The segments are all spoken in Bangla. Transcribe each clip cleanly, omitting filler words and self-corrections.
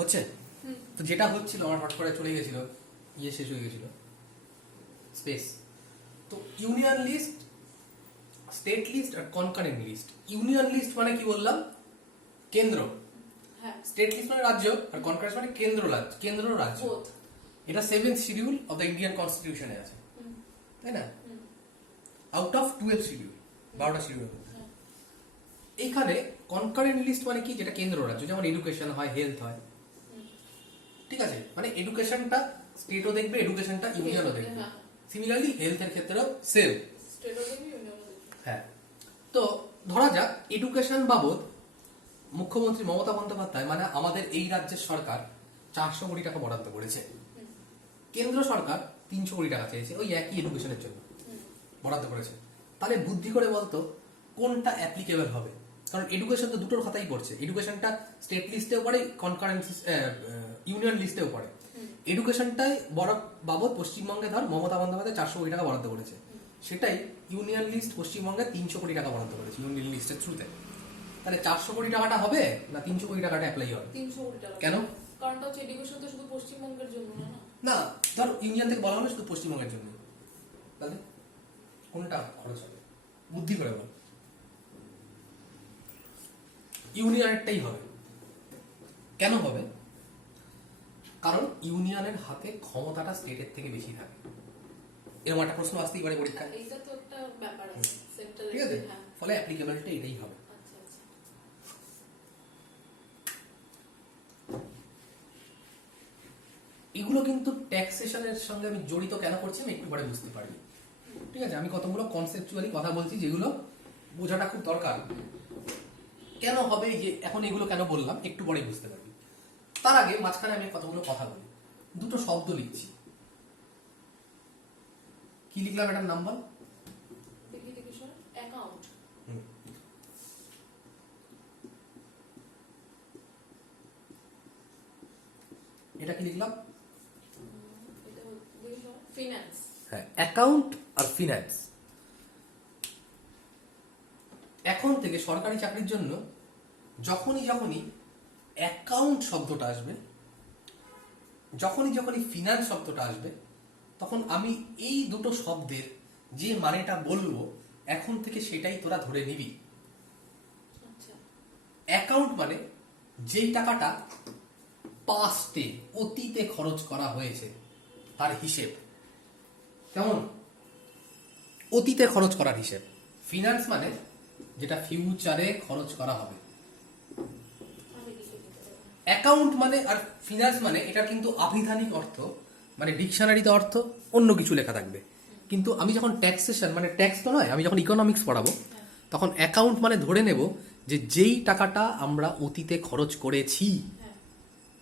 হচ্ছে তো যেটা হচ্ছিল আমার হট করে চলে গেছিল, শেষ হয়ে গেছিল স্পেস। তো ইউনিয়ন লিস্ট, স্টেট লিস্ট আর কনকারেন্ট লিস্ট। ইউনিয়ন লিস্ট মানে কি বললাম? কেন্দ্র। স্টেট লিস্ট মানে রাজ্য, আর কনকারেন্ট মানে কেন্দ্র রাজ্য। এটা 7th schedule of the Indian কনস্টিটিউশনে আছে, তাই না? আউট অফ 12 শিডিউল, 12টা শিডিউল। এইখানে কনকারেন্ট লিস্ট মানে কি? যেটা কেন্দ্র রাজ্য, যেমন এডুকেশন হয়, হেলথ হয়, ঠিক আছে? মানে এডুকেশনটা স্টেটও দেখবে, এডুকেশনটা ইউনিয়নও দেখবে। সিমিলারলি হেলথের ক্ষেত্রেও সেম। হ্যাঁ, তো ধরা যাক এডুকেশন বাবদ মুখ্যমন্ত্রী মমতা বন্দ্যোপাধ্যায় মানে আমাদের এই রাজ্যের সরকার 400 কোটি টাকা বরাদ্দ করেছে, কেন্দ্র সরকার 300 কোটি টাকা চেয়েছে ওই একই এডুকেশনের জন্য বরাদ্দ করেছে। তাহলে বুদ্ধি করে বলতো কোনটা অ্যাপ্লিকেবল হবে? কারণ এডুকেশন তো দুটোর খাতাই পড়ছে, এডুকেশনটা স্টেট লিস্টেও পড়ে, কনকারেন্ট ইউনিয়ন লিস্টেও পড়ে। এডুকেশনটাই বাবদ পশ্চিমবঙ্গে ধর মমতা বন্দ্যোপাধ্যায় 400 কোটি টাকা বরাদ্দ করেছে, সেটাই ইউনিয়ন লিস্ট পশ্চিমবঙ্গে 300 কোটি টাকা বরাদ্দ করেছে ইউনিয়ন লিস্টের থ্রুতে। তাহলে 400 কোটি টাকাটা হবে না 300 কোটি টাকাটা অ্যাপ্লাই হবে? 300 কোটি টাকা। কেন? কারণটা হচ্ছে এডুকেশন তো শুধু পশ্চিমবঙ্গের জন্য না। না, ধর ইউনিয়ন থেকে বলা হলো শুধু পশ্চিমবঙ্গের জন্য, তাহলে কোনটা খরচ হবে? বুদ্ধি করে বল। ইউনিয়নেরটাই হবে। কেন হবে? কারণ ইউনিয়নের হাতে ক্ষমতাটা স্টেটের থেকে বেশি থাকে। এরকম একটা প্রশ্ন আসতেই পারে পরীক্ষায়, এটা তো একটা ব্যাপার আছে সেন্ট্রাল। ঠিক আছে? ফলে অ্যাপ্লিকেবিলিটি এটাই হবে। আচ্ছা আচ্ছা। এগুলো কিন্তু ট্যাক্সেশনের সঙ্গে আমি জড়িত কেন করছি আমি একটু পরে বুঝতে পারবি, ঠিক আছে? আমি কতগুলো কনসেপচুয়ালি কথা বলছি যেগুলো বোঝাটা খুব দরকার। কেন হবে যে এখন এগুলো কেন বললাম একটু পরেই বুঝতে পারবি। তার আগে মাঝখানে আমি কতগুলো কথা বলি, দুটো শব্দ লিখছি। কি লিখলাম? এটার নাম বল। অ্যাকাউন্ট। এটা কি লিখলাম? এটা ফিনান্স। হ্যাঁ, অ্যাকাউন্ট আর ফিনান্স। এখন থেকে সরকারি চাকরির জন্য যখনই অ্যাকাউন্ট শব্দটা আসবে, যখনই ফিনান্স শব্দটা আসবে, তখন আমি এই দুটো শব্দের যে মানেটা বলবো এখন থেকে সেটাই তোরা ধরে নিবি। অ্যাকাউন্ট মানে যেই টাকাটা পাস্টে, অতীতে খরচ করা হয়েছে তার হিসেব। কেমন? অতীতে খরচ করার হিসেব। ফিনান্স মানে যেটা ফিউচারে খরচ করা হবে। অ্যাকাউন্ট মানে আর ফিনান্স মানে এটা কিন্তু আবিধানিক অর্থ, মানে ডিকশনারিতে অর্থ অন্য কিছু লেখা থাকবে। কিন্তু আমি যখন ট্যাক্সেশন মানে ট্যাক্স তো নয়, আমি যখন ইকোনমিক্স পড়াবো তখন অ্যাকাউন্ট মানে ধরে নেব যে যেই টাকাটা আমরা অতীতে খরচ করেছি,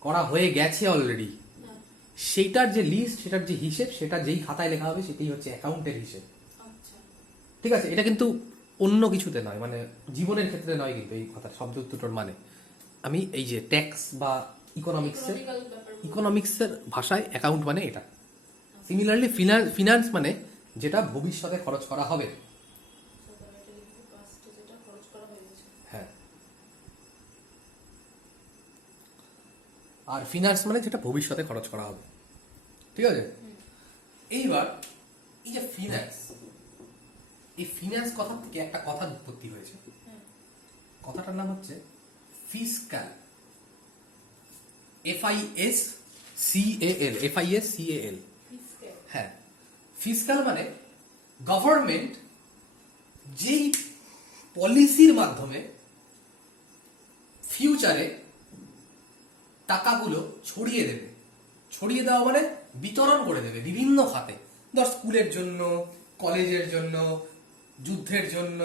করা হয়ে গেছে অলরেডি, সেইটার যে লিস্ট, সেটার যে হিসেব, সেটা যেই খাতায় লেখা হবে সেটাই হচ্ছে অ্যাকাউন্টের হিসেব। ঠিক আছে? এটা কিন্তু অন্য কিছুতে নয়, মানে জীবনের ক্ষেত্রে নয় কিন্তু এই কথা শব্দ দুটোর মানে। আমি এই যে ট্যাক্স বা ইকোনমিক্সের ভাষায় অ্যাকাউন্ট মানে এটা। সিমিলারলি ফিনান্স মানে যেটা ভবিষ্যতে খরচ করা হবে। হ্যাঁ, আর ফিনান্স মানে যেটা ভবিষ্যতে খরচ করা হবে। ঠিক আছে? এইবার এই যে ফিনান্স, এই ফিনান্স কথা থেকে একটা কথার উৎপত্তি হয়েছে। কথাটার নাম হচ্ছে ফিসক্যাল। FISCAL। হ্যাঁ, ফিসক্যাল মানে গভর্নমেন্ট যেই পলিসির মাধ্যমে ফিউচারে টাকাগুলো ছড়িয়ে দেবে। ছড়িয়ে দেওয়া মানে বিতরণ করে দেবে বিভিন্ন খাতে। ধর স্কুলের জন্য, কলেজের জন্য, যুদ্ধের জন্য,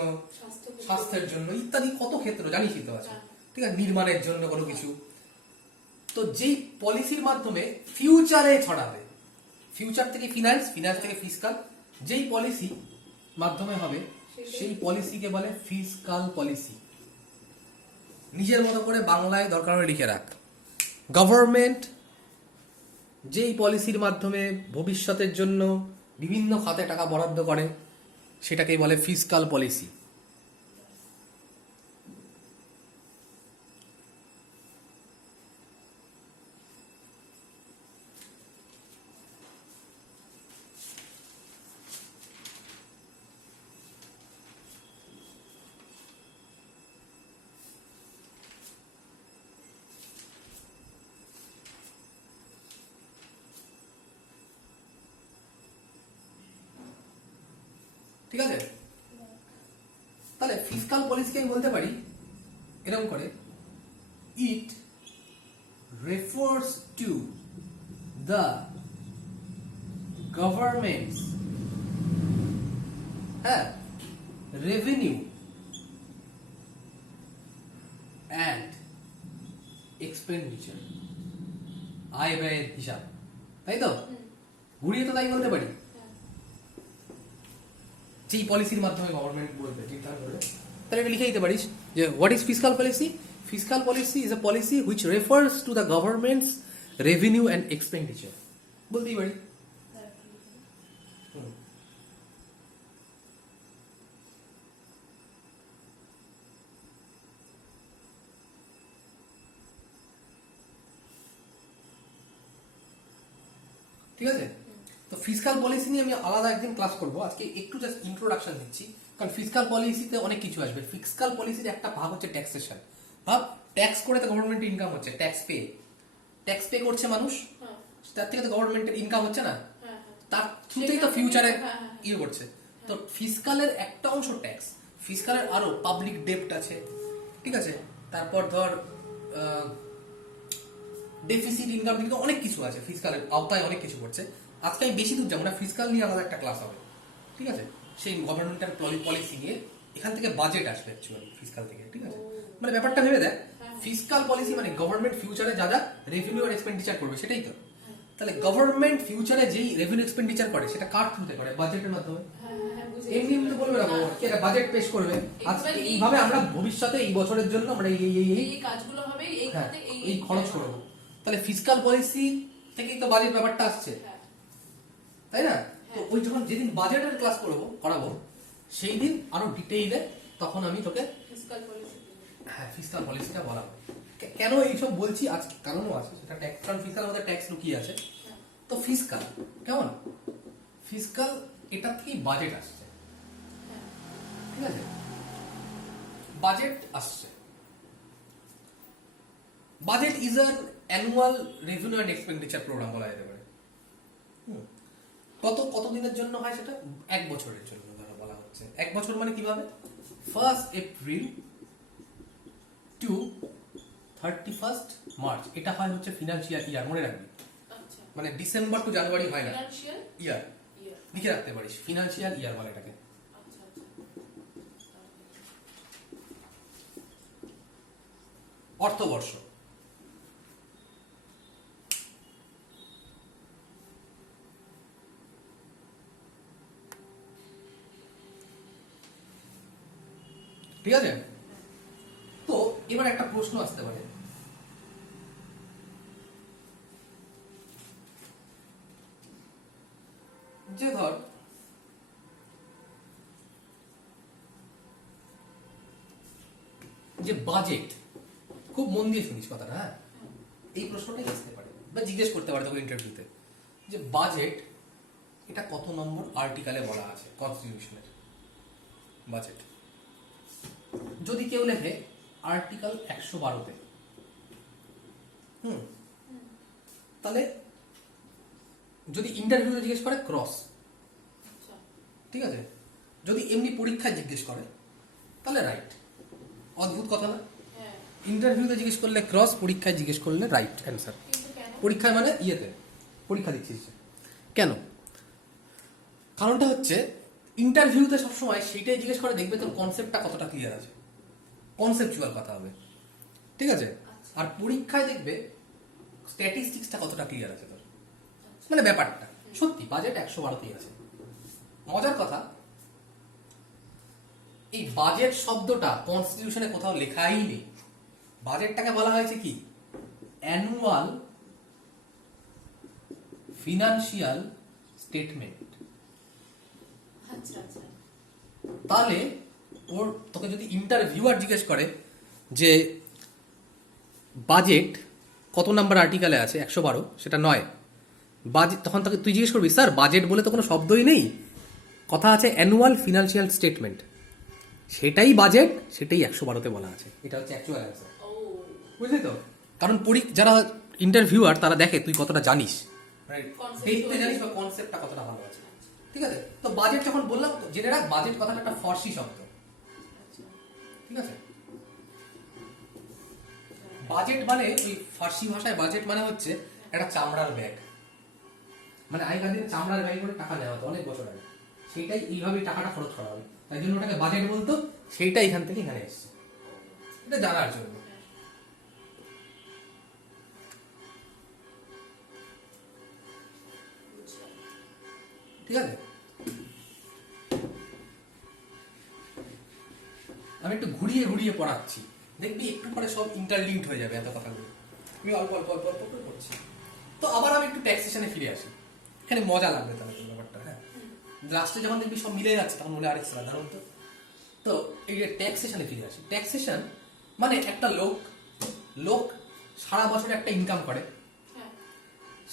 স্বাস্থ্যের জন্য ইত্যাদি কত ক্ষেত্র জানিসই তো আছে, ঠিক আছে? নির্মাণের জন্য কোনো কিছু। তো যেই পলিসির মাধ্যমে ফিউচারে ছড়াবে, ফিউচার থেকে ফিনান্স, ফিনান্স থেকে ফিসকাল, যেই পলিসি মাধ্যমে হবে সেই পলিসিকে বলে ফিসকাল পলিসি। নিজের মতো করে বাংলায় দরকার হলে লিখে রাখ। গভর্নমেন্ট যেই পলিসির মাধ্যমে ভবিষ্যতের জন্য বিভিন্ন খাতে টাকা বরাদ্দ করে সেটাকেই বলে ফিসকাল পলিসি। ঠিক আছে? তাহলে ফিসকাল পলিসিকে আমি বলতে পারি এরকম করে, ইট refers to the government's revenue and expenditure, আয় ব্যয়ের হিসাব, তাই তো? ঘুরিয়ে তো তাই বলতে পারি, যেই পলিসির মাধ্যমে গভর্নমেন্ট বলবে নির্ধারণ করবে। তাহলে এটা লিখে দিতে পারিস যে what is fiscal policy? Fiscal policy is a policy which refers to the government's revenue and expenditure, বলতেই পারি। ঠিক আছে? তো ফিসকাল পলিসি নিয়ে আমি আলাদা একদিন ক্লাস করব, আজকে একটু জাস্ট ইন্ট্রোডাকশন দিচ্ছি, কারণ ফিসকাল পলিসিতে অনেক কিছু আসবে। ফিসকাল পলিসির একটা ভাগ হচ্ছে ট্যাক্সেশন। ভাব, ট্যাক্স করে তো গভর্নমেন্টের ইনকাম হচ্ছে, ট্যাক্স পে করছে মানুষ, তার থেকে তো গভর্নমেন্টের ইনকাম হচ্ছে না, তার থ্রুতেই তো ফিউচারে ইয়ে করছে। তো ফিসকালের একটা অংশ ট্যাক্স, ফিসকালের আরো পাবলিক ডেপ্ট আছে, ঠিক আছে? তারপর ধর ডেফিসিট, ইনকাম, অনেক কিছু আছে ফিসকালের আওতায়, অনেক কিছু করছে। আজকে আমি বেশি দূর যাবো না, ফিসকাল নিয়ে আলাদা একটা ক্লাস হবে, ঠিক আছে? সেই গভর্নমেন্টের পলিসি নিয়ে, এখান থেকে বাজেট আসবে অ্যাকচুয়ালি ফিসকাল থেকে, ঠিক আছে? মানে ব্যাপারটা ভেবে দেখ, ফিসকাল পলিসি মানে গভর্নমেন্ট ফিউচারে যা যা রেভিনিউ আর এক্সপেন্ডিচার করবে সেটাই তো। তাহলে গভর্নমেন্ট ফিউচারে যেই রেভিনিউ এক্সপেন্ডিচার করে সেটা কার থ্রুতে করে? বাজেটের মাধ্যমে। এমনি তো বলবে না কি একটা বাজেট পেশ করবে, আজকে এইভাবে আমরা ভবিষ্যতে এই বছরের জন্য আমরা এই কাজগুলো হবে, এই খরচ করবো। তাহলে ফিসকাল পলিসি থেকেই তো বাজেট ব্যাপারটা আসছে, তাই না? তো ওই যখন যেদিন বাজেটের ক্লাস করাবো সেই দিন আরো ডিটেইলে তখন আমি তোকে ফিসকাল পলিসিটা বলাবো। কেন এইসব বলছি আজকে কারণও আছে, সেটা ট্যাক্স, কারণ ফিসকাল মধ্যে ট্যাক্স লুকিয়ে আছে। তো ফিসকাল কেমন? ফিসকাল এটা থেকেই বাজেট আসছে, ঠিক আছে? বাজেট আসছে, budget is an annual revenue and expenditure programme বলা যেতে পারে। কত দিনের জন্য হয় সেটা? 1 বছরের জন্য ধরো বলা হচ্ছে। 1 বছর মানে কিভাবে? 1 এপ্রিল টু 31 মার্চ, এটা হয় হচ্ছে ফিনান্সিয়াল ইয়ার, মনে রাখবি। মানে ডিসেম্বর টু জানুয়ারি হয় না, ইয়ার লিখে রাখতে পারিস, ফিনান্সিয়াল ইয়ার বলে এটাকে। অর্থবর্ষ। ঠিক আছে? তো এবার একটা প্রশ্ন আসতে পারে, যে ধর যে বাজেট, খুব মন দিয়ে শুনিস কথাটা, হ্যাঁ? এই প্রশ্নটাই আসতে পারে বা জিজ্ঞেস করতে পারে তোকে ইন্টারভিউতে, যে বাজেট এটা কত নম্বর আর্টিকেলে বলা আছে কনস্টিটিউশনের? বাজেট যদি কেউ লেখে আর্টিকেল 112-তে, তাহলে যদি ইন্টারভিউতে জিজ্ঞেস করে ক্রস, ঠিক আছে? যদি এমনি পরীক্ষায় জিজ্ঞেস করে তাহলে রাইট। অদ্ভুত কথা না? ইন্টারভিউতে জিজ্ঞেস করলে ক্রস, পরীক্ষায় জিজ্ঞেস করলে রাইট অ্যান্সার। পরীক্ষায় মানে ইয়েতে পরীক্ষা দিচ্ছিস কেন? কারণটা হচ্ছে ইন্টারভিউতে সবসময় সেটাই জিজ্ঞেস করে, দেখবে তোর কনসেপ্টটা কতটা ক্লিয়ার আছে, কনসেপচুয়াল কথা হবে, ঠিক আছে? আর পরীক্ষায় দেখবে স্ট্যাটিস্টিক্সটা কতটা ক্লিয়ার আছে তোর, মানে ব্যাপারটা সত্যি বাজেট 112-তেই আছে। মজার কথা, এই বাজেট শব্দটা কনস্টিটিউশনে কোথাও লেখাই নেই। বাজেটটাকে বলা হয়েছে কি? Annual financial statement. তাহলে ওর তোকে যদি ইন্টারভিউয়ার জিজ্ঞেস করে যে বাজেট কত নাম্বার আর্টিকেলে আছে 112, সেটা নয় বাজেট, তখন তাকে তুই জিজ্ঞেস করবি স্যার বাজেট বলে তো কোনো শব্দই নেই, কথা আছে অ্যানুয়াল ফিনান্সিয়াল স্টেটমেন্ট, সেটাই বাজেট, সেটাই 112-তে বলা আছে। এটা হচ্ছে অ্যাকচুয়াল অ্যান্সার, বুঝলি তো? কারণ যারা ইন্টারভিউয়ার তারা দেখে তুই কতটা জানিস, দেখতে জানিস বা কনসেপ্টটা কতটা ভালো আছে। ঠিক আছে? তো বাজেট যখন বললাম, জেনে রাখ বাজেট কথাটা একটা ফর্সি শব্দ, আচ্ছা ঠিক আছে? বাজেট মানে ওই ফার্সি ভাষায় বাজেট মানে হচ্ছে একটা চামড়ার ব্যাগ, মানে আগেকার দিনে চামড়ার ব্যাগ করে টাকা নেওয়া হতো অনেক বছর আগে, সেইটাই এইভাবেই টাকাটা খরচ করা হবে, তাই জন্য ওটাকে বাজেট বলতো। সেইটা এখান থেকে এখানে এসছে, এটা জানার জন্য। বুঝলাম। ঠিক আছে, আমি একটু ঘুরিয়ে ঘুরিয়ে পড়াচ্ছি, দেখবি একটু পরে সব ইন্টারলিঙ্কড হয়ে যাবে এত কথাগুলো। আমি অল্প অল্প অল্প অল্প করে করছি। তো আবার আমি একটু ট্যাক্সেশনে ফিরে আসি, এখানে মজা লাগবে তাহলে ব্যাপারটা। হ্যাঁ, লাস্টে যখন দেখবি সব মিলে যাচ্ছে তখন বলে আরেক সাধারণ। তো এই যে ট্যাক্সেশনে ফিরে আসি, ট্যাক্সেশন মানে একটা লোক সারা বছর একটা ইনকাম করে। হ্যাঁ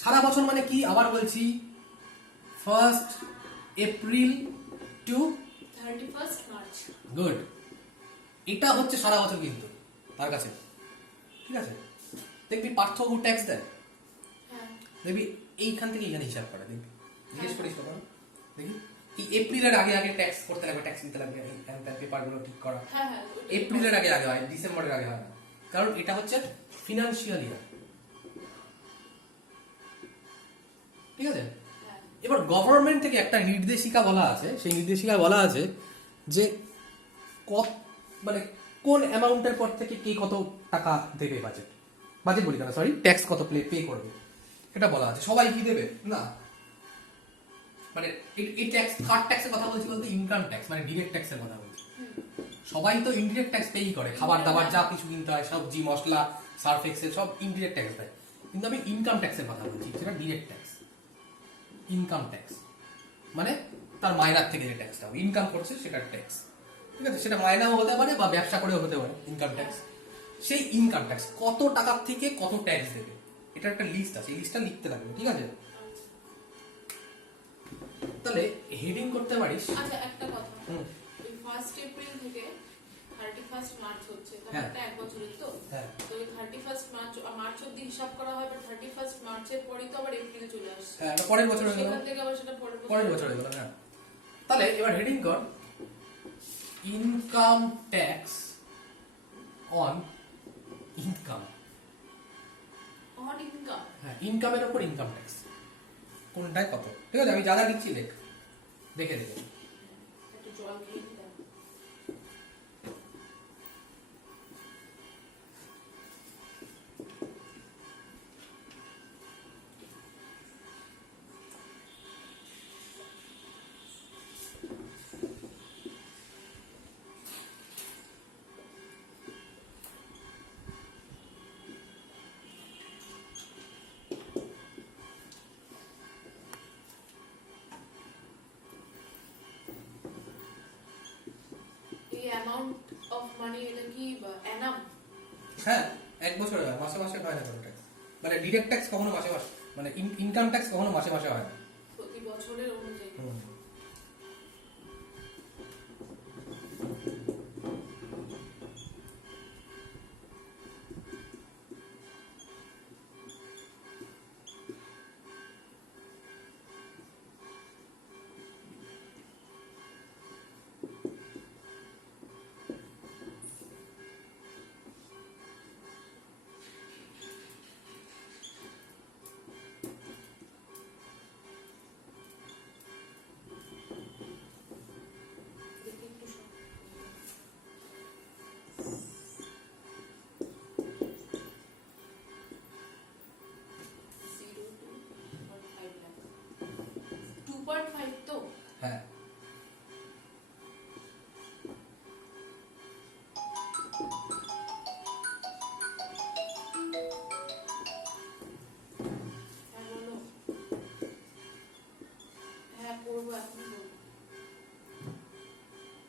সারা বছর মানে কি, আবার বলছি, 1st April two 31st March. Good, এটা হচ্ছে সারা বছর কিন্তু তার কাছে, ঠিক আছে? দেখবি পার্থক্য ট্যাক্স দেয়, হ্যাঁ দেখবি এইখান থেকে এখানে হিসাব করে, দেখবি জিজ্ঞেস করিস কখন, দেখি এই এপ্রিলের আগে আগে ট্যাক্স করতে লাগবে, ট্যাক্স দিতে লাগবে, এই পেপারগুলো ঠিক করা হ্যাঁ হ্যাঁ এপ্রিলের আগে আগে হয়, ডিসেম্বরের আগে হয় না, কারণ এটা হচ্ছে ফিনান্সিয়াল ইয়ার, ঠিক আছে? হ্যাঁ এবার গভর্নমেন্ট থেকে একটা নির্দেশিকা বলা আছে, সেই নির্দেশিকায় বলা আছে যে মানে কোন অ্যামাউন্টের পর থেকে কে কত টাকা দেবে, বাজেট বলি কেন, সরি, ট্যাক্স কত পে করবে, এটা বলা আছে। সবাই কি দেবে না, মানে এই ট্যাক্স, থার্ড ট্যাক্সের কথা বলছি বলতে ইনকাম ট্যাক্স, মানে ডিরেক্ট ট্যাক্সের কথা বলছি। সবাই তো ইনডিরেক্ট ট্যাক্স পেই করে, খাবার দাবার যা কিছু কিনতে হয়, সবজি মশলা সার্ফ এক্সেল সব ইনডিরেক্ট ট্যাক্স দেয়, কিন্তু আমি ইনকাম ট্যাক্সের কথা বলছি, সেটা ডিরেক্ট ট্যাক্স। ইনকাম ট্যাক্স মানে তার মাইনার থেকে যে ট্যাক্সটা ইনকাম করছে সেটা ট্যাক্স, ঠিক আছে? সেটা মাইনাও হতে পারে বা ব্যবসা করেও হতে পারে ইনকাম ট্যাক্স। সেই ইনকাম ট্যাক্স কত টাকার থেকে কত ট্যাক্স দেবে, এটা একটা লিস্ট আছে, এই লিস্টটা লিখতে লাগবে, ঠিক আছে? তাহলে হেডিং করতে পারিস। আচ্ছা একটা কথা, হুম। ওই 1st এপ্রিল থেকে 31st মার্চ হচ্ছে, হ্যাঁ। তাহলে এক বছরের তো। হ্যাঁ। তো ওই 31st মার্চ অবধি হিসাব করা হয়, 31st মার্চের পরেই তো আবার এপ্রিল চলে আসছে। হ্যাঁ, পরের বছর হয়ে গেল, সেখান থেকে আবার সেটা পরের বছর হয়ে গেল। হ্যাঁ, তাহলে এবার হেডিং কর income tax on income. On income. হ্যাঁ, ইনকামের উপর ইনকাম ট্যাক্স কোনটায় কত, ঠিক আছে? আমি যা যা লিখছি লেখ, দেখে দেখে। একটু জল খেয়ে নিলাম। এই অ্যামাউন্ট অফ মানি এটা কি অ্যানাম? হ্যাঁ, এক বছর হয়, মাসে মাসে হয় না কোনো ট্যাক্স, মানে ডিরেক্ট ট্যাক্স কখনো মাসে মাসে, মানে ইনকাম ট্যাক্স কখনো মাসে মাসে হয় না। প্রতি বছরের অনুযায়ী। দেখি একটু শোন। Zero to 2.5 lakh। 2.5 তো? হ্যাঁ, হ্যাঁ বলো। হ্যাঁ করবো, এখন করবো।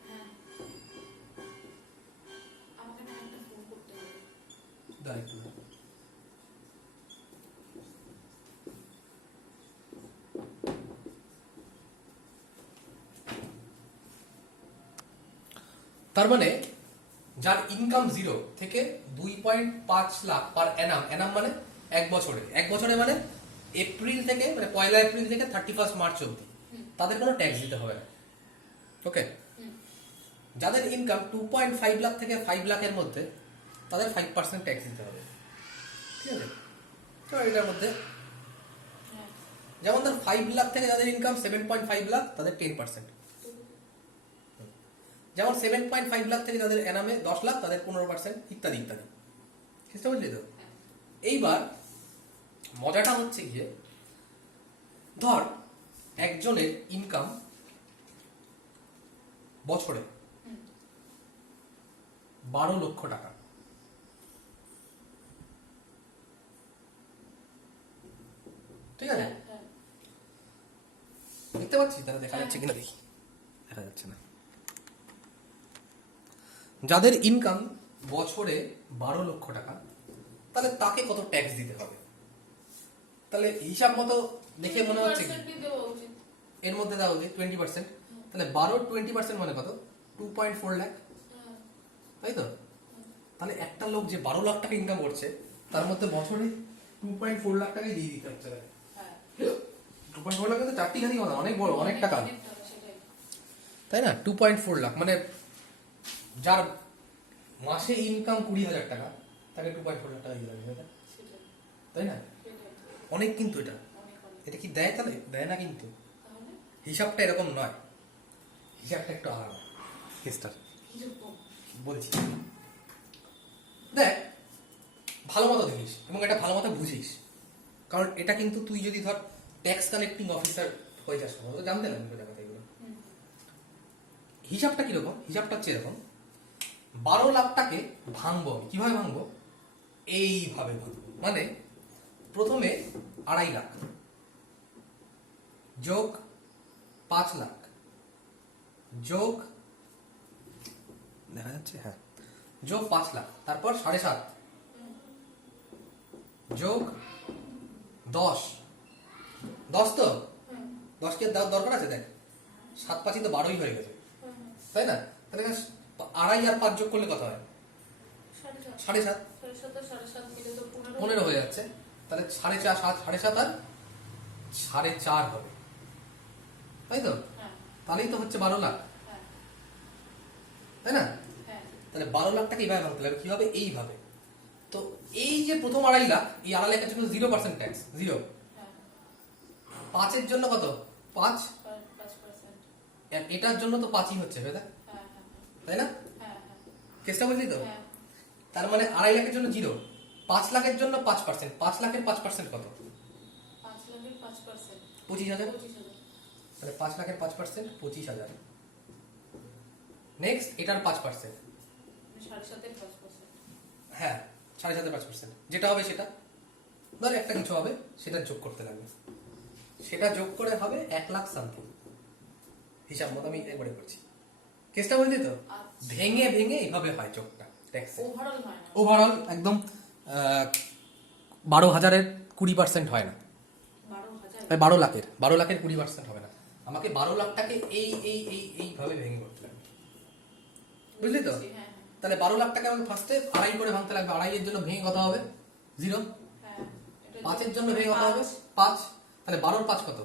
হ্যাঁ আমাকে না একটা ফোন করতে হবে। দায়িত্ব। তার মানে যার ইনকাম 0 থেকে 2.5 লাখ পার অ্যানাম মানে এক বছরে মানে এপ্রিল থেকে, মানে 1 এপ্রিল থেকে 31 মার্চ অবধি, তাদের কোনো ট্যাক্স দিতে হবে না। ওকে, যাদের ইনকাম 2.5 লাখ থেকে 5 লাখের মধ্যে তাদের 5% ট্যাক্স দিতে হবে। ঠিক আছে, তো এটার মধ্যে হ্যাঁ। যেমন ধর 5 লাখ থেকে যাদের ইনকাম 7.5 লাখ তাদের 10%, যেমন 7.5 লাখ থেকে যাদের এনামে 10 লাখ তাদের 15%, ইত্যাদি ইত্যাদি। বুঝতে পারলি তো? এইবার মজাটা হচ্ছে গিয়ে ধর একজনের ইনকাম বছরে 12 লক্ষ টাকা, ঠিক আছে? হ্যাঁ। দেখতে পাচ্ছিস? তারা দেখা যাচ্ছে কিনা দেখি, দেখা যাচ্ছে না। যাদের ইনকাম বছরে 12 লক্ষ টাকা তাহলে তাকে কত ট্যাক্স দিতে হবে? তাহলে হিসাব মতো দেখে মনে হচ্ছে কি 20% দেওয়া উচিত। এর মধ্যে দেওয়া উচিত 20%। তাহলে 12 20% মানে কত? 2.4 লাখ, হ্যাঁ। তাই তো? তাহলে একটা লোক যে 12 লাখ টাকা ইনকাম করছে তার মধ্যে বছরে 2.4 লাখ টাকাই দিয়ে দিতে হচ্ছে। হ্যাঁ। 2.4 লাখ তো চারটি খানি কথা, অনেক বড়, অনেক টাকা, অনেক টাকা, সেটাই। তাই না? 2.4 লাখ মানে যার মাসে ইনকাম 20,000 টাকা তাকে 2.4 লাখ টাকা দিয়ে দেবে, সেটাই, তাই না? সেটাই। অনেক কিন্তু এটা অনেক, অনেক। এটা কি দেয়? তাহলে দেয় না কিন্তু, তাহলে হিসাবটা এরকম নয়, হিসাবটা একটু আলাদা। কেসটা কিরকম? বলছি, দেখ ভালো মতো দেখিস এবং এটা ভালো মতো বুঝিস, কারণ এটা কিন্তু তুই যদি ধর ট্যাক্স কালেক্টিং অফিসার হয়ে যাস তো জানতে লাগবে কথা এগুলো। হুম। হিসাবটা কিরকম? হিসাবটা হচ্ছে এরকম, 12 লাখটাকে ভাঙবো আমি। কিভাবে ভাঙবো? এইভাবে ভাঙবো, মানে প্রথমে 2.5 লাখ যোগ 5 লাখ যোগ, দেখা যাচ্ছে? হ্যাঁ, যোগ 5 লাখ, তারপর 7.5 যোগ 10 তো হুম। 10 কি আর দেওয়ার দরকার আছে? দেখ 7 5 তো 12ই হয়ে গেছে, হুম। তাই না? তাহলে 2.5 আর 5 যোগ করলে কত হয়? 7.5। 7.5। 7.5 আর 7.5 মিলে তো 15। 15 হয়ে যাচ্ছে। তাহলে 4.5 7.5 আর 4.5 হবে, তাই তো? হ্যাঁ। তাহলেই তো হচ্ছে 12 লাখ, হ্যাঁ। তাই না? হ্যাঁ। তাহলে 12 লাখ টাকা এইভাবে ভাঙতে হবে। কিভাবে? এইভাবে। তো এই যে প্রথম 2.5 লাখ, এই 2.5 লাখের জন্য 0% ট্যাক্স, 0। হ্যাঁ। 5 এর জন্য কত? 5। 5%। এটার জন্য তো 5ই হচ্ছে, বেদা, হ্যাঁ, হ্যাঁ, তাই না? হ্যাঁ, হ্যাঁ, কেসটা বুঝলি তো? হ্যাঁ। তার মানে 2.5 লাখের জন্য 0, 5 লাখের জন্য 5%, 5 লাখের 5% কত? 5 লাখের 5%। 25,000। 25,000। তাহলে 5 লাখের 5% 25,000। নেক্সট এটার 5%, 7.5 এর 5%। হ্যাঁ 7.5 5%, যেটা হবে সেটা ধর একটা কিছু হবে, সেটা যোগ করতে লাগবে, সেটা যোগ করে হবে 1 লাখ সামথিং। হিসাব মতো আমি একবারে করছি, কেসটা বুঝলি তো? আচ্ছা। ভেঙে ভেঙে এইভাবে হয় যোগটা ট্যাক্স। ওভারঅল হয় না। ওভারঅল একদম 12,000-এর 20% হয় না, 12,000। তাই 12 লাখের 20% হবে না। আমাকে 12 লাখটাকে এইভাবে ভেঙে করতে লাগবে, বুঝলি তো? হ্যাঁ, হ্যাঁ। তাহলে 12 লাখ টাকা আমাকে ফার্স্টে 2.5 করে ভাঙতে লাগবে। 2.5 এর জন্য ভেঙে কত হবে? 0। হ্যাঁ। এটা 5 এর জন্য ভেঙে কত হবে? 5। তাহলে 12 5 কত?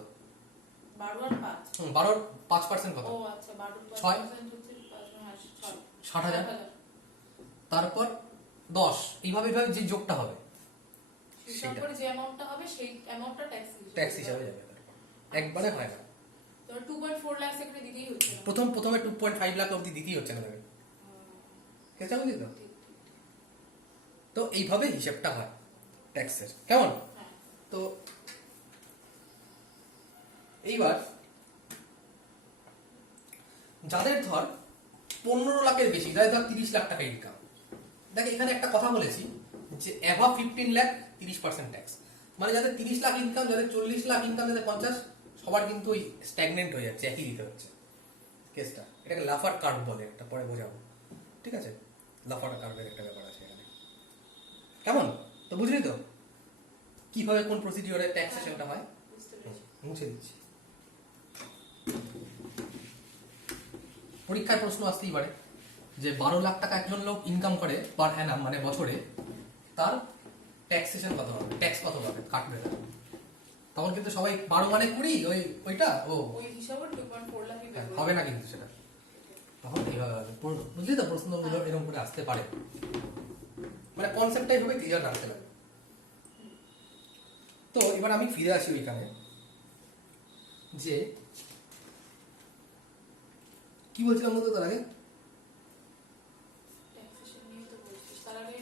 12 আর 5। 12 5% কত? ও আচ্ছা, 12 ছয়। 5% হচ্ছে 5, হ্যাঁ, 6। 60,000। তারপর 10, এইভাবে এইভাবে যে যোগটা হবে হিসাব করে যে অ্যামাউন্টটা হবে সেই অ্যামাউন্টটা ট্যাক্স হিসাবে যাবে। একবারে হয় না, তো 2.4 লাখ এখানে দিতেই হচ্ছে না। প্রথমে 2.5 লাখ অবধি দিতেই হচ্ছে না তাকে, কেসটা বুঝলি তো? ঠিক, ঠিক। তো এইভাবে হিসাবটা হয় ট্যাক্সের, কেমন? হ্যাঁ। তো এইবার যাদের ধর 15 লাখের বেশি, যাদের ধর 30 লাখ টাকা ইনকাম, দেখ এখানে একটা কথা বলেছি যে অ্যাভাব 15 লাখ 30% ট্যাক্স, মানে যাদের 30 লাখ ইনকাম, যাদের 40 লাখ ইনকাম, যাদের 50, সবার কিন্তু ওই স্ট্যাগনেন্ট হয়ে যাচ্ছে, একই দিতে হচ্ছে কেসটা। এটাকে লাফার কার্ভ বলে, একটা পরে বোঝাবো, ঠিক আছে? লাফার কার্ভের একটা ব্যাপার আছে এখানে, কেমন? তো বুঝলি তো কিভাবে কোন প্রসিডিওরে ট্যাক্সেশনটা হয়? বুঝতে পেরেছি। মুছে দিচ্ছি। পরীক্ষায় প্রশ্ন আসতেই পারে যে 12 লাখ টাকা একজন লোক ইনকাম করে পার অ্যানাম, মানে বছরে, তার ট্যাক্সেশন কত হবে, ট্যাক্স কত হবে, কাটবে না। তখন কিন্তু সবাই 12 মানে 20 ওইটা ওই হিসাবে 2.4 লাখই বের করে হবে না কিন্তু সেটা তখন এইভাবে হবে বুঝলি তো প্রশ্নগুলো এরকম করে আসতে পারে মানে কনসেপ্টটাই হবে ক্লিয়ার রাখতে লাগে তো এবার আমি ফিরে আসি ওইখানে যে কি বলছিলাম বলতো তার আগে ট্যাক্সেশন নিয়ে তো বলছিস তার আগে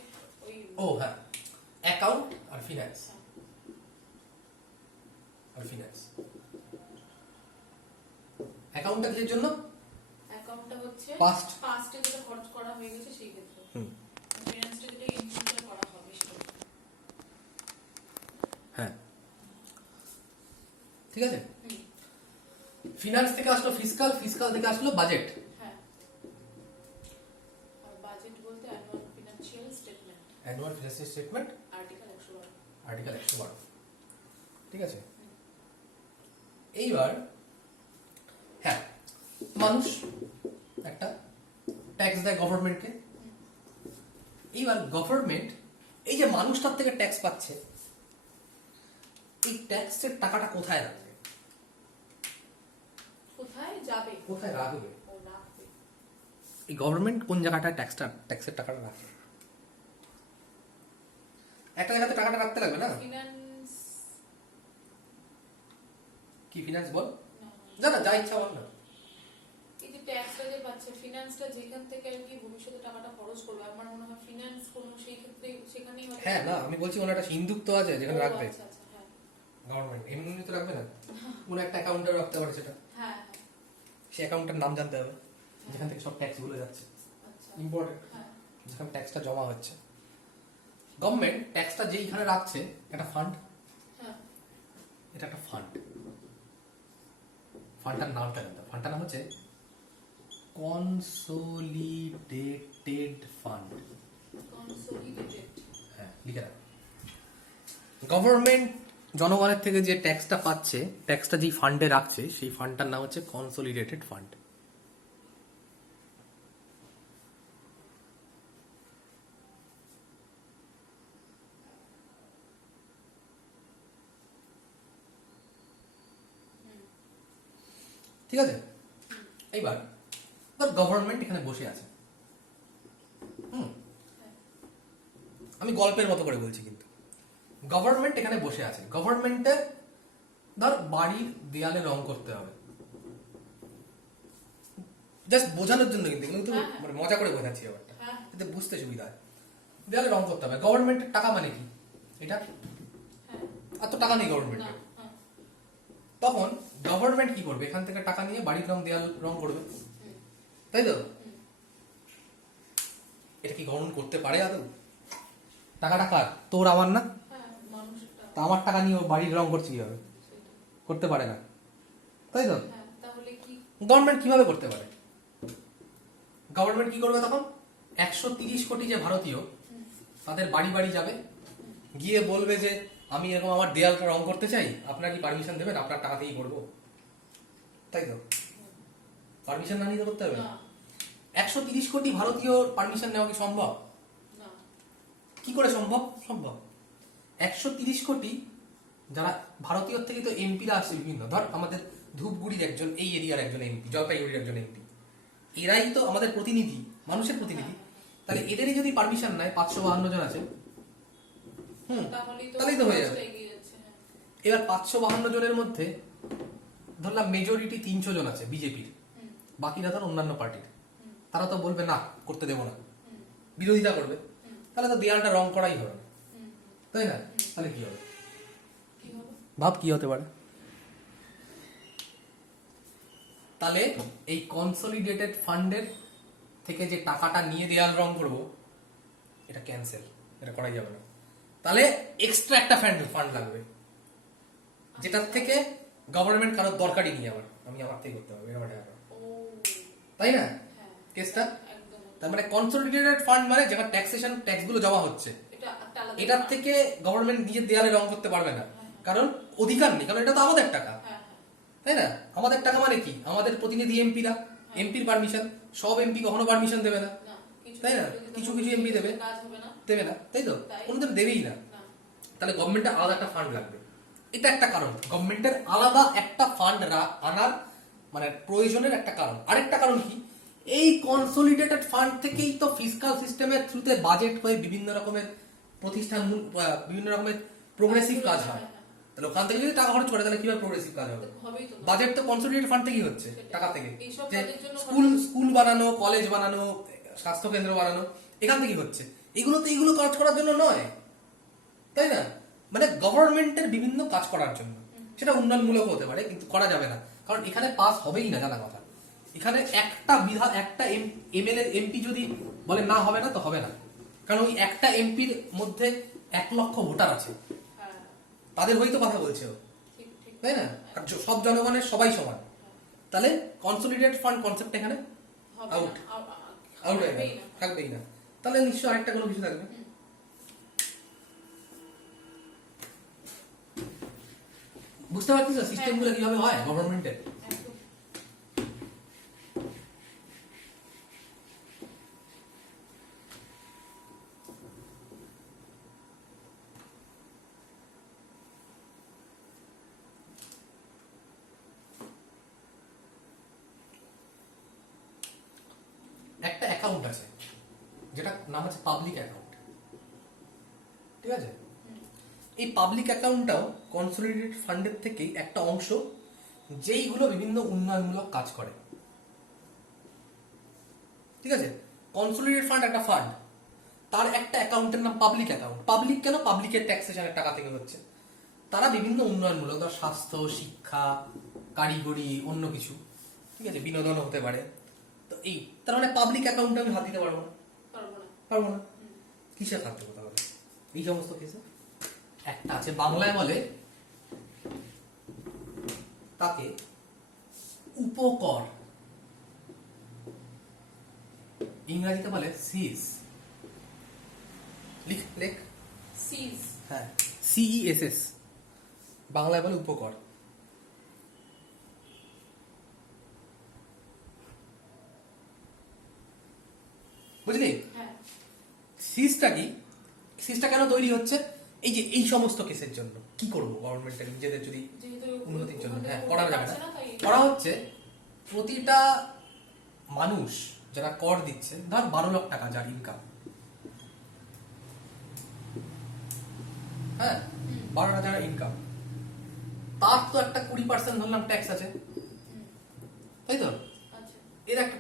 ওই হ্যাঁ অ্যাকাউন্ট আর ফিনান্স অ্যাকাউন্টটা কিসের জন্য অ্যাকাউন্টটা হচ্ছে Past. পাস্টে যেটা খরচ করা হয়ে গেছে সেই ক্ষেত্রে ফিনান্সটা যেটা ইন ফিউচার করা হবে সেটা হ্যাঁ ঠিক আছে ফিনান্স থেকে আসলো ফিসকাল থেকে আসলো বাজেট হ্যাঁ আর বাজেট বলতে অ্যানুয়াল ফিনান্সিয়াল স্টেটমেন্ট আর্টিকেল 112 ঠিক আছে এইবার হ্যাঁ মানুষ একটা ট্যাক্স দেয় গভর্নমেন্টকে এইবার গভর্নমেন্ট এই যে মানুষটার থেকে ট্যাক্স পাচ্ছে এই ট্যাক্সের টাকাটা কোথায় রাখবে কোথায় রাখবে এই গভর্নমেন্ট কোন জায়গাটায় ট্যাক্সের টাকাটা রাখবে একটা জায়গাতে টাকাটা রাখতে লাগবে না কি ফিনান্স বল না যা ইচ্ছা বল না এই যে ট্যাক্সটা যে পাচ্ছে ফিনান্সটা যেখান থেকে আর কি ভবিষ্যতে টাকাটা খরচ করবে আমার মনে হয় ফিনান্স কোনো সেই ক্ষেত্রে সেখানেই হবে হ্যাঁ না আমি বলছি ওনার একটা সিন্ধুত্ব আছে যেখানে রাখবে আচ্ছা হ্যাঁ গভর্নমেন্ট এমনি তো রাখবে না কোনো একটা অ্যাকাউন্টে রাখতে পারে সেটা হ্যাঁ সেই অ্যাকাউন্টের নাম জানতে হবে যেখান থেকে সব ট্যাক্স গুলো যাচ্ছে আচ্ছা ইম্পর্টেন্ট হ্যাঁ যেখানে ট্যাক্সটা জমা হচ্ছে গভর্নমেন্ট ট্যাক্সটা যেইখানে রাখছে একটা ফান্ড হ্যাঁ এটা একটা ফান্ডটার নামটা জানতে হবে ফান্ডটার নাম হচ্ছে কনসোলিডেটেড ফান্ড কনসোলিডেটেড হ্যাঁ লিখে রাখ গভর্নমেন্ট জনগণের থেকে যে ট্যাক্সটা পাচ্ছে ট্যাক্সটা যেই ফান্ডে রাখছে সেই ফান্ডটার নাম হচ্ছে কনসোলিডেটেড ফান্ড ঠিক আছে এইবার ধর গভর্নমেন্ট এখানে বসে আছে আমি গল্পের মতো করে বলছি কিন্তু গভর্নমেন্ট এখানে বসে আছে গভর্নমেন্টের ধর বাড়ির দেয়ালে রং করতে হবে জাস্ট বোঝানোর জন্য কিন্তু মানে মজা করে বোঝাচ্ছি ব্যাপারটা এতে বুঝতে সুবিধা হয় দেয়ালে রং করতে হবে গভর্নমেন্টের টাকা মানে কি এটা এত টাকা নেই গভর্নমেন্টের তখন গভর্নমেন্ট কি করবে এখান থেকে টাকা নিয়ে বাড়ির রং দেয়াল রং করবে তাই তো এটা কি গভর্নমেন্ট করতে পারে আদৌ টাকাটা কার তোর আমার না তা আমার টাকা নিয়ে বাড়ির রং করছে কিভাবে করতে পারে না তাই তো গভর্নমেন্ট কিভাবে করতে পারে গভর্নমেন্ট কি করবে তখন 130 কোটি যে ভারতীয় তাদের বাড়ি বাড়ি যাবে গিয়ে বলবে যে আমি এরকম আমার দেয়ালটা রং করতে চাই আপনারা কি পারমিশন দেবেন আপনার টাকা দিয়েই করবো তাই তো পারমিশন না নিতে করতে হবে 130 কোটি ভারতীয় পারমিশন নেওয়া কি সম্ভব কি করে সম্ভব 130 কোটি যারা ভারতীয় থেকে তো এমপিরা আসছে বিভিন্ন ধর আমাদের ধূপগুড়ির একজন এই এরিয়ার একজন এমপি জলপাইগুড়ির একজন এমপি এরাই তো আমাদের প্রতিনিধি মানুষের প্রতিনিধি তাহলে এদেরই যদি পারমিশন নেয় 552 জন আছে তাহলেই তো হয়ে যাবে এবার 552 জনের মধ্যে ধরলাম মেজরিটি 300 জন আছে বিজেপির বাকিরা ধর অন্যান্য পার্টির তারা তো বলবে না করতে দেবো না বিরোধিতা করবে তাহলে তো দেয়ালটা রং করাই হবে তাই না তাহলে কি হবে ভাব কি হতে পারে তাহলে এই কনসোলিডেটেড ফান্ডের থেকে যে টাকাটা নিয়ে দেয়াল রং করব এটা ক্যান্সেল এটা করাই যাবে না তাহলে এক্সট্রা একটা ফান্ড লাগবে যেটার থেকে গভর্নমেন্ট কারোর দরকারই নেই আমি আমার থেকে করতে হবে তাই না কেসটা তার মানে কনসোলিডেটেড ফান্ড মানে যেখানে ট্যাক্সেশন ট্যাক্স গুলো জমা হচ্ছে এটার থেকে গভর্নমেন্ট নিজের দেয়ালে রং করতে পারবে না কারণ অধিকার নেই কারণ এটা তো আমাদের টাকা তাই না আমাদের টাকা মানে কি আমাদের প্রতিনিধি এমপিরা এমপির পারমিশন সব এমপি কখনো পারমিশন দেবে না তাই না কিছু এমপি দেবে না তাই তো কোনোদিন দেবেই না তাহলে গভর্নমেন্টের আলাদা একটা ফান্ড লাগবে এটা একটা কারণ, গভর্নমেন্টের আলাদা একটা ফান্ড আনার মানে প্রয়োজনের একটা কারণ। আরেকটা কারণ কি, এই কনসোলিডেটেড ফান্ড থেকেই তো ফিসকাল সিস্টেমের থ্রুতে বাজেট হয়ে বিভিন্ন রকমের প্রতিষ্ঠান বিভিন্ন রকমের প্রোগ্রেসিভ কাজ হয়। তাহলে ওখান থেকে যদি টাকা খরচ করে তাহলে কিভাবে প্রোগ্রেসিভ কাজ হবে? হবেই তো না। বাজেট তো কনসোলিডেটেড ফান্ড থেকেই হচ্ছে, সেটাই। টাকা থেকে। এইসব যে কাজের জন্য স্কুল বানানো, কলেজ বানানো, স্বাস্থ্য কেন্দ্র বানানো, এখান থেকেই হচ্ছে। এগুলো তো এগুলো কাজ করার জন্য নয়, তাই না? মানে গভর্নমেন্টের বিভিন্ন কাজ করার জন্য, সেটা উন্নয়নমূলক হতে পারে, কিন্তু করা যাবে না, কারণ এখানে পাস হবেই না, জানা কথা। এখানে একটা এমএলএ এমপি যদি বলে না হবে না, তো হবে না, কারণ ওই একটা এমপির মধ্যে 1 লক্ষ ভোটার আছে, হ্যাঁ, তাদের হয়েই তো কথা বলছে ও, ঠিক ঠিক। তাই না? আর সব জনগণের সবাই সমান, তাহলে কনসোলিডেটেড ফান্ড কনসেপ্ট এখানে হবে আউট, না, আউট হয়ে হবেই গেল, না। থাকবেই না। তাহলে নিশ্চয়ই আরেকটা কোনো কিছু থাকবে। বুঝতে পারছিস সিস্টেমগুলো কিভাবে হয় গভর্নমেন্টের? একদম। একটা অ্যাকাউন্ট আছে যেটা নাম আছে পাবলিক অ্যাকাউন্ট, ঠিক আছে? এই পাবলিক অ্যাকাউন্টটাও কনসোলিডেটেড ফান্ডের থেকেই একটা অংশ, যেইগুলো বিভিন্ন উন্নয়নমূলক কাজ করে, ঠিক আছে? কনসোলিডেটেড ফান্ড একটা ফান্ড, তার একটা অ্যাকাউন্টের নাম পাবলিক অ্যাকাউন্ট। পাবলিক কেন? পাবলিকের ট্যাক্সেশনের টাকা থেকে হচ্ছে। তারা বিভিন্ন উন্নয়নমূলক, ধর স্বাস্থ্য, শিক্ষা, কারিগরি, অন্য কিছু, ঠিক আছে, বিনোদন হতে পারে। তো এই তার মানে পাবলিক অ্যাকাউন্টে আমি হাত দিতে পারবো না, পারবো না। পারবো না। কিসে থাকতে হবে তাহলে এই সমস্ত কেসে? একটা আছে, বাংলায় বলে তাকে উপকর, ইংরেজিতে বলে সিস। লেখ। সিজ। হ্যাঁ, সিইএসএস, বাংলায় বলে উপকর। বুঝলি? হ্যাঁ, সিসটা কি? সিসটা কেন তৈরি হচ্ছে? এই যে এই সমস্ত কেসের জন্য কি করব গভর্নমেন্টের নিজেদের যদি যেহেতু উন্নতির জন্য, ওখান থেকে হ্যাঁ, করতে করা যাবে পারছে না। তাই করা হচ্ছে প্রতিটা মানুষ যারা কর দিচ্ছে, ধর 12 লাখ টাকা যার ইনকাম, হ্যাঁ, 12 যারা ইনকাম, তার তো একটা 20% ধরলাম ট্যাক্স আছে, তাই তো? আচ্ছা। এর একটা